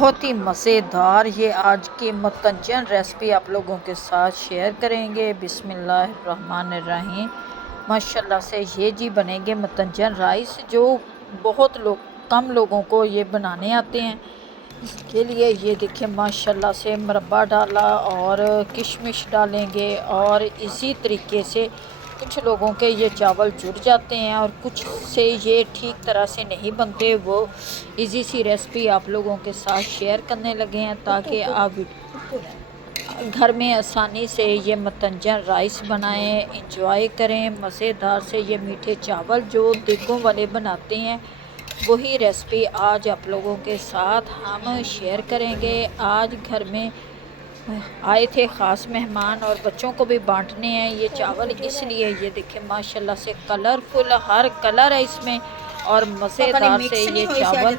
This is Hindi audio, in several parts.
बहुत ही मज़ेदार ये आज की मुतंजन रेसिपी आप लोगों के साथ शेयर करेंगे। बिस्मिल्लाहिर्रहमानिर्रहीम। माशाल्लाह से ये जी बनेंगे मुतंजन राइस, जो बहुत लोग कम लोगों को ये बनाने आते हैं। इसके लिए ये देखिए माशाल्लाह से मुरब्बा डाला और किशमिश डालेंगे, और इसी तरीके से कुछ लोगों के ये चावल जुड़ जाते हैं और कुछ से ये ठीक तरह से नहीं बनते। वो इजी सी रेसिपी आप लोगों के साथ शेयर करने लगे हैं ताकि आप घर में आसानी से ये मुतंजन राइस बनाएं, इंजॉय करें। मज़ेदार से ये मीठे चावल जो देगों वाले बनाते हैं, वही रेसिपी आज आप लोगों के साथ हम शेयर करेंगे। आज घर में आए थे ख़ास मेहमान और बच्चों को भी बांटने हैं ये चावल, इसलिए ये देखिए माशाल्लाह से कलरफुल हर कलर है इसमें, और मज़ेदार से ये चावल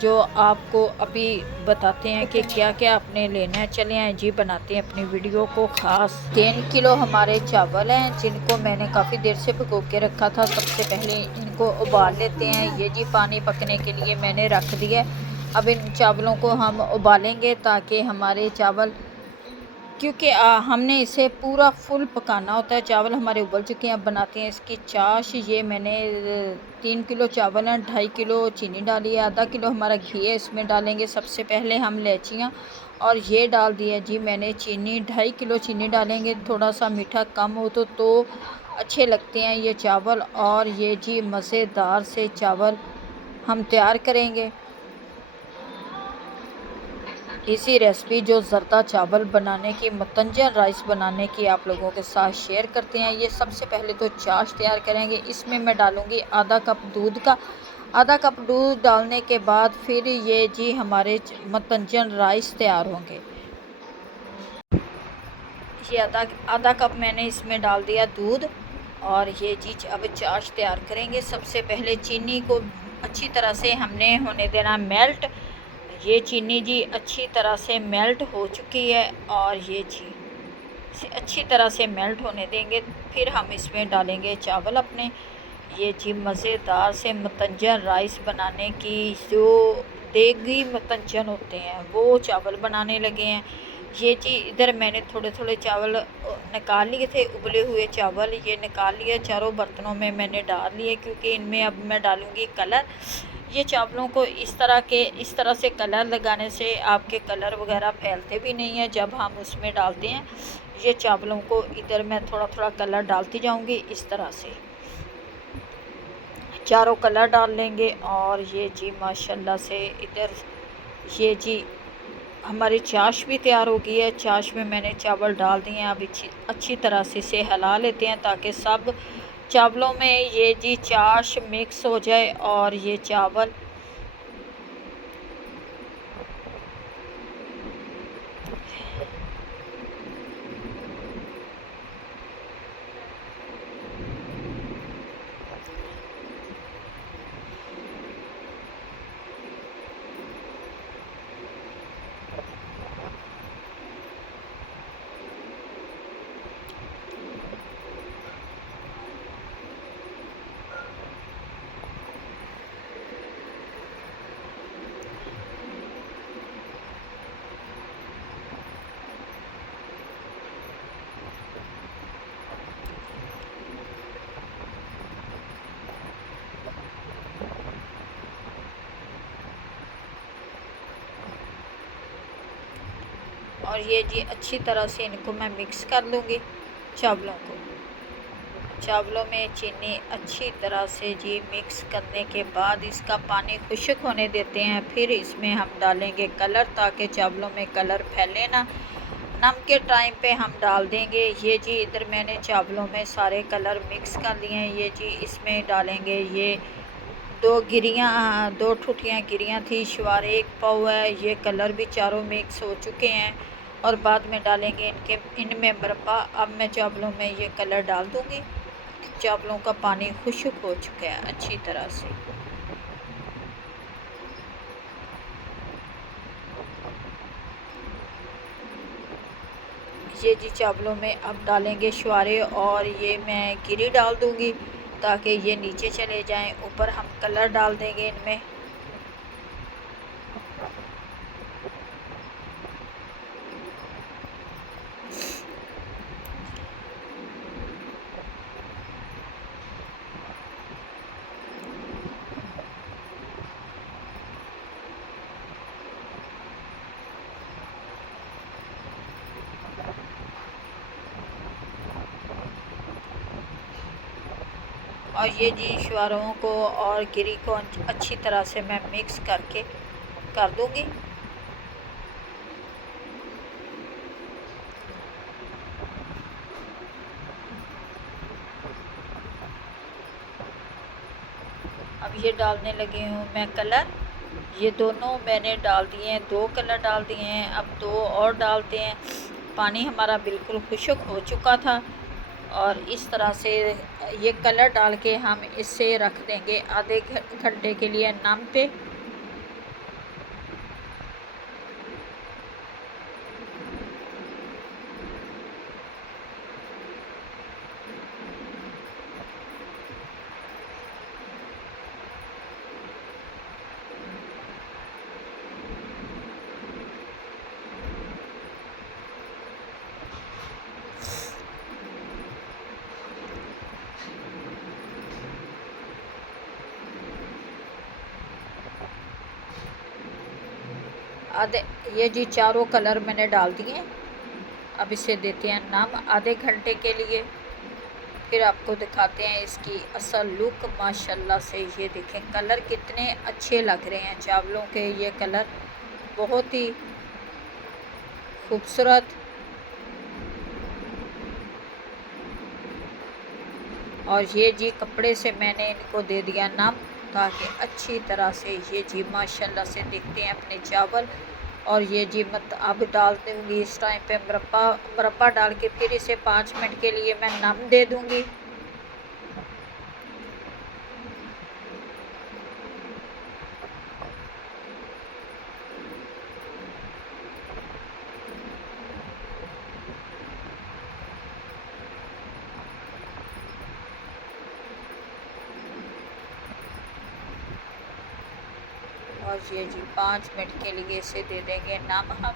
जो आपको अभी बताते हैं कि क्या क्या आपने लेना है। चले हैं जी बनाते हैं अपनी वीडियो को ख़ास। 3 किलो हमारे चावल हैं जिनको मैंने काफ़ी देर से भिगो के रखा था। सबसे पहले इनको उबाल लेते हैं। ये जी पानी पकने के लिए मैंने रख दिया। अब इन चावलों को हम उबालेंगे ताकि हमारे चावल, क्योंकि हमने इसे पूरा फुल पकाना होता है। चावल हमारे उबल चुके हैं, अब बनाते हैं इसकी चाश। ये मैंने 3 किलो चावल हैं, 2.5 किलो चीनी डाली है, आधा किलो हमारा घी है, इसमें डालेंगे सबसे पहले हम इलायचियाँ, और ये डाल दिया जी मैंने चीनी। 2.5 किलो चीनी डालेंगे, थोड़ा सा मीठा कम हो तो अच्छे लगते हैं ये चावल। और ये जी मज़ेदार से चावल हम तैयार करेंगे। इसी रेसिपी जो ज़रदा चावल बनाने की, मुतंजन राइस बनाने की आप लोगों के साथ शेयर करते हैं। ये सबसे पहले तो चाश तैयार करेंगे। इसमें मैं डालूँगी आधा कप दूध का। आधा कप दूध डालने के बाद फिर ये जी हमारे मुतंजन राइस तैयार होंगे। ये आधा कप मैंने इसमें डाल दिया दूध, और ये जी अब चाश तैयार करेंगे। सबसे पहले चीनी को अच्छी तरह से हमने होने देना मेल्ट। ये चीनी जी अच्छी तरह से मेल्ट हो चुकी है, और ये जी इसे अच्छी तरह से मेल्ट होने देंगे। फिर हम इसमें डालेंगे चावल अपने। ये जी मज़ेदार से मुतंजन राइस बनाने की, जो देगी मुतंजन होते हैं वो चावल बनाने लगे हैं। ये जी इधर मैंने थोड़े थोड़े चावल निकाल लिए थे, उबले हुए चावल ये निकाल लिए, चारों बर्तनों में मैंने डाल लिए, क्योंकि इनमें अब मैं डालूँगी कलर। ये चावलों को इस तरह से कलर लगाने से आपके कलर वगैरह फैलते भी नहीं है जब हम उसमें डालते हैं। ये चावलों को इधर मैं थोड़ा थोड़ा कलर डालती जाऊंगी, इस तरह से चारों कलर डाल लेंगे। और ये जी माशाल्लाह से इधर ये जी हमारी चाश भी तैयार हो गई है। चाश में मैंने चावल डाल दिए हैं। अब अच्छी तरह से इसे हिला लेते हैं ताकि सब चावलों में ये जी चाश मिक्स हो जाए। और ये चावल और ये जी अच्छी तरह से इनको मैं मिक्स कर लूँगी चावलों को। चावलों में चीनी अच्छी तरह से जी मिक्स करने के बाद इसका पानी खुश्क होने देते हैं। फिर इसमें हम डालेंगे कलर ताकि चावलों में कलर फैले ना। नम के टाइम पे हम डाल देंगे। ये जी इधर मैंने चावलों में सारे कलर मिक्स कर लिए हैं। ये जी इसमें डालेंगे ये 2 ठुठियाँ गिरियाँ थी, शुआरे 1 पाव है। ये कलर भी चारों मिक्स हो चुके हैं, और बाद में डालेंगे इनमें मुरब्बा। अब मैं चावलों में ये कलर डाल दूँगी। चावलों का पानी खुश्क हो चुका है अच्छी तरह से। ये जी चावलों में अब डालेंगे शुआरे, और ये मैं गिरी डाल दूँगी ताकि ये नीचे चले जाएं। ऊपर हम कलर डाल देंगे इनमें। और ये जी शुआरों को और गिरी को अच्छी तरह से मैं मिक्स करके कर दूंगी। अब ये डालने लगी हूँ मैं कलर। ये दोनों मैंने डाल दिए हैं, 2 कलर डाल दिए हैं। अब 2 और डालते हैं। पानी हमारा बिल्कुल खुश्क हो चुका था और इस तरह से ये कलर डाल के हम इसे रख देंगे आधे घंटे के लिए नम पे। आधे ये जी चारों कलर मैंने डाल दिए। अब इसे देते हैं नम आधे घंटे के लिए। फिर आपको दिखाते हैं इसकी असल लुक। माशाल्लाह से ये देखें कलर कितने अच्छे लग रहे हैं चावलों के। ये कलर बहुत ही खूबसूरत। और ये जी कपड़े से मैंने इनको दे दिया नम ताकि अच्छी तरह से ये जी माशाल्लाह से दिखते हैं अपने चावल। और ये जी मत अब डाल दूँगी इस टाइम पे मुरब्बा डाल के फिर इसे 5 मिनट के लिए मैं नम दे दूँगी। और ये जी 5 मिनट के लिए इसे दे देंगे नम हम।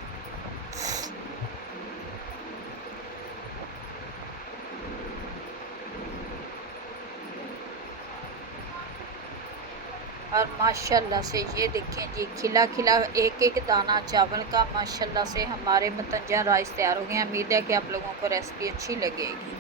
और माशाल्लाह से ये देखें जी खिला खिला एक एक दाना चावल का। माशाल्लाह से हमारे मतंजन राइस तैयार हो गए हैं। उम्मीद है कि आप लोगों को रेसिपी अच्छी लगेगी।